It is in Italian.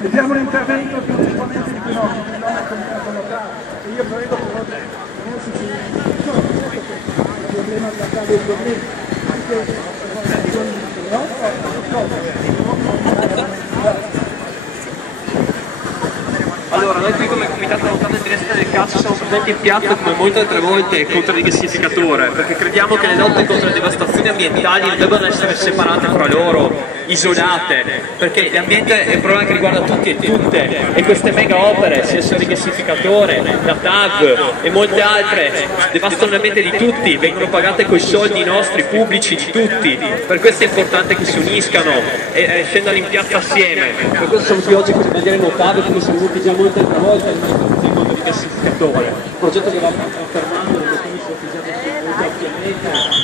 Vediamo l'intervento di un esponente di Pinocchio, che non è comunicato locale, e io credo che non si sia il problema ambientale, il problema Allora, noi qui come Comitato Lontano di Destra del Calcio siamo presenti in piazza come molte altre volte contro il rigassificatore, perché crediamo che le lotte contro le devastazioni ambientali non debbano essere separate fra loro, isolate, perché l'ambiente è un problema che riguarda tutti e tutte, e queste mega opere, sia il rigassificatore, la TAV e molte altre, devastano l'ambiente di tutti, vengono pagate coi soldi nostri, pubblici, di tutti. Per questo è importante che si uniscano e scendano in piazza assieme. Per questo siamo qui oggi con le bandiere notabili, perché siamo venuti già molte altre volte al rigassificatore, un progetto che va affermando le questioni sul pianeta